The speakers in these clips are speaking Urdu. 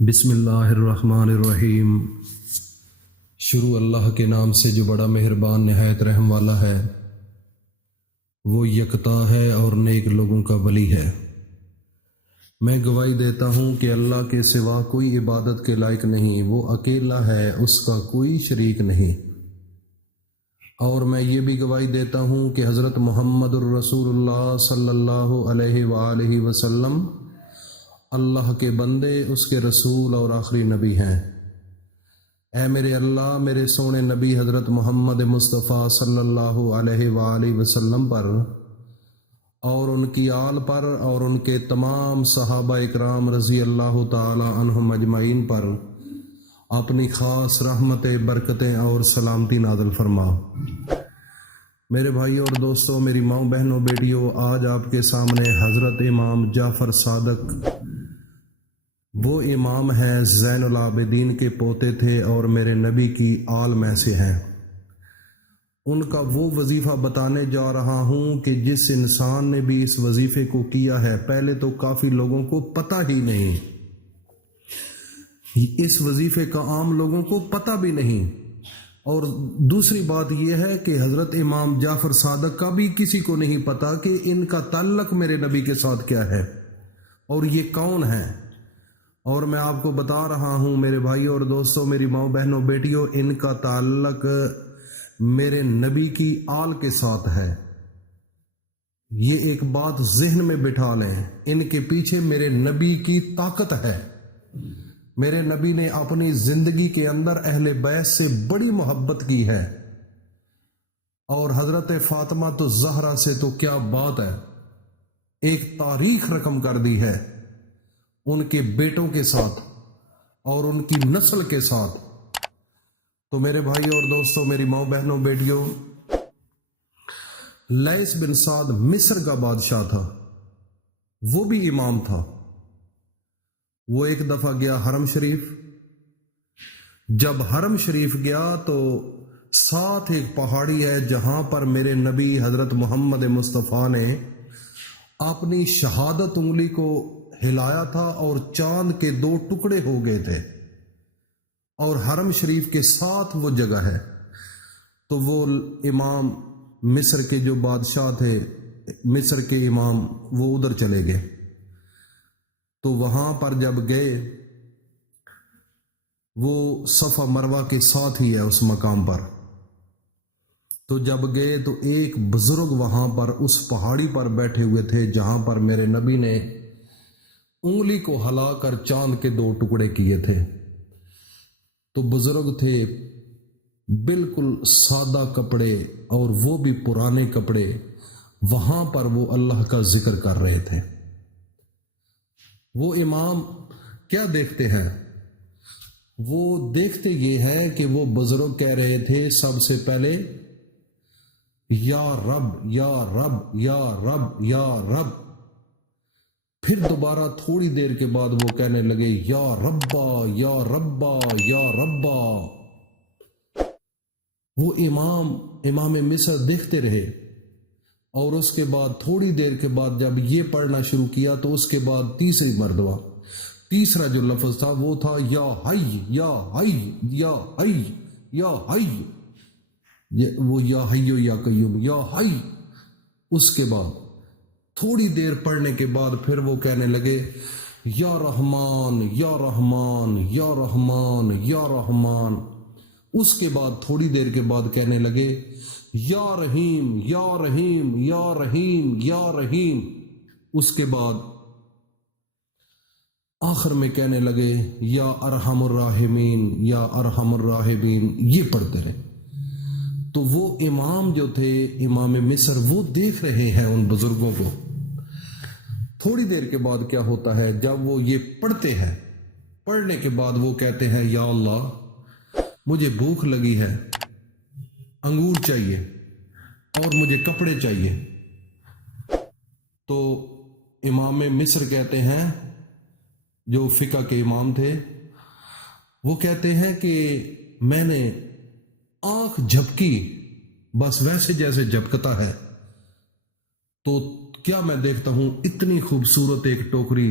بسم اللہ الرحمن الرحیم۔ شروع اللہ کے نام سے جو بڑا مہربان نہایت رحم والا ہے۔ وہ یکتا ہے اور نیک لوگوں کا ولی ہے۔ میں گواہی دیتا ہوں کہ اللہ کے سوا کوئی عبادت کے لائق نہیں، وہ اکیلا ہے، اس کا کوئی شریک نہیں۔ اور میں یہ بھی گواہی دیتا ہوں کہ حضرت محمد الرسول اللہ صلی اللہ علیہ وآلہ وسلم اللہ کے بندے، اس کے رسول اور آخری نبی ہیں۔ اے میرے اللہ، میرے سونے نبی حضرت محمد مصطفیٰ صلی اللہ علیہ وآلہ وسلم پر اور ان کی آل پر اور ان کے تمام صحابہ اکرام رضی اللہ تعالی عنہم اجمعین پر اپنی خاص رحمتیں، برکتیں اور سلامتی نازل فرما۔ میرے بھائیوں اور دوستوں، میری ماؤں، بہنوں، بیٹیوں، آج آپ کے سامنے حضرت امام جعفر صادق، وہ امام ہیں، زین العابدین کے پوتے تھے اور میرے نبی کی آل میں سے ہیں۔ ان کا وہ وظیفہ بتانے جا رہا ہوں کہ جس انسان نے بھی اس وظیفے کو کیا ہے، پہلے تو کافی لوگوں کو پتہ ہی نہیں، اس وظیفے کا عام لوگوں کو پتہ بھی نہیں۔ اور دوسری بات یہ ہے کہ حضرت امام جعفر صادق کا بھی کسی کو نہیں پتہ کہ ان کا تعلق میرے نبی کے ساتھ کیا ہے اور یہ کون ہے۔ اور میں آپ کو بتا رہا ہوں میرے بھائیوں اور دوستوں، میری ماؤں، بہنوں، بیٹیوں، ان کا تعلق میرے نبی کی آل کے ساتھ ہے۔ یہ ایک بات ذہن میں بٹھا لیں، ان کے پیچھے میرے نبی کی طاقت ہے۔ میرے نبی نے اپنی زندگی کے اندر اہل بیت سے بڑی محبت کی ہے، اور حضرت فاطمہ الزہرا سے تو کیا بات ہے، ایک تاریخ رقم کر دی ہے ان کے بیٹوں کے ساتھ اور ان کی نسل کے ساتھ۔ تو میرے بھائیوں اور دوستوں، میری ماؤں، بہنوں، بیٹیوں، لیث بن سعد مصر کا بادشاہ تھا، وہ بھی امام تھا۔ وہ ایک دفعہ گیا حرم شریف۔ جب حرم شریف گیا تو ساتھ ایک پہاڑی ہے جہاں پر میرے نبی حضرت محمد مصطفیٰ نے اپنی شہادت انگلی کو ہلایا تھا اور چاند کے 2 ٹکڑے ہو گئے تھے، اور حرم شریف کے ساتھ وہ جگہ ہے۔ تو وہ امام مصر کے جو بادشاہ تھے، مصر کے امام، وہ ادھر چلے گئے۔ تو وہاں پر جب گئے، وہ صفا مروہ کے ساتھ ہی ہے اس مقام پر، تو جب گئے تو ایک بزرگ وہاں پر اس پہاڑی پر بیٹھے ہوئے تھے جہاں پر میرے نبی نے انگلی کو ہلا کر چاند کے 2 ٹکڑے کیے تھے۔ تو بزرگ تھے، بالکل سادہ کپڑے اور وہ بھی پرانے کپڑے، وہاں پر وہ اللہ کا ذکر کر رہے تھے۔ وہ امام کیا دیکھتے ہیں؟ وہ دیکھتے یہ ہے کہ وہ بزرگ کہہ رہے تھے سب سے پہلے یا رب یا رب یا رب یا رب، پھر دوبارہ تھوڑی دیر کے بعد وہ کہنے لگے یا ربا یا ربا یا ربا۔ وہ امام مصر دیکھتے رہے، اور اس کے بعد تھوڑی دیر کے بعد جب یہ پڑھنا شروع کیا تو اس کے بعد تیسری مرتبہ تیسرا جو لفظ تھا وہ تھا یا حی یا حی یا حی یا حی، وہ یا حی یا قیوم یا حی۔ اس کے بعد تھوڑی دیر پڑھنے کے بعد پھر وہ کہنے لگے یا رحمان یا رحمان یا رحمان یا رحمان۔ اس کے بعد تھوڑی دیر کے بعد کہنے لگے یا رحیم یا رحیم یا رحیم یا رحیم۔ اس کے بعد آخر میں کہنے لگے یا ارحم الراحمین یا ارحم الراحمین، یہ پڑھتے رہے۔ تو وہ امام جو تھے، امام مصر، وہ دیکھ رہے ہیں ان بزرگوں کو۔ تھوڑی دیر کے بعد کیا ہوتا ہے، جب وہ یہ پڑھتے ہیں، پڑھنے کے بعد وہ کہتے ہیں یا اللہ، مجھے بھوک لگی ہے، انگور چاہیے اور مجھے کپڑے چاہیے۔ تو امام مصر کہتے ہیں، جو فقہ کے امام تھے، وہ کہتے ہیں کہ میں نے آنکھ جھپکی، بس ویسے جیسے جھپکتا ہے، تو کیا میں دیکھتا ہوں اتنی خوبصورت ایک ٹوکری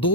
2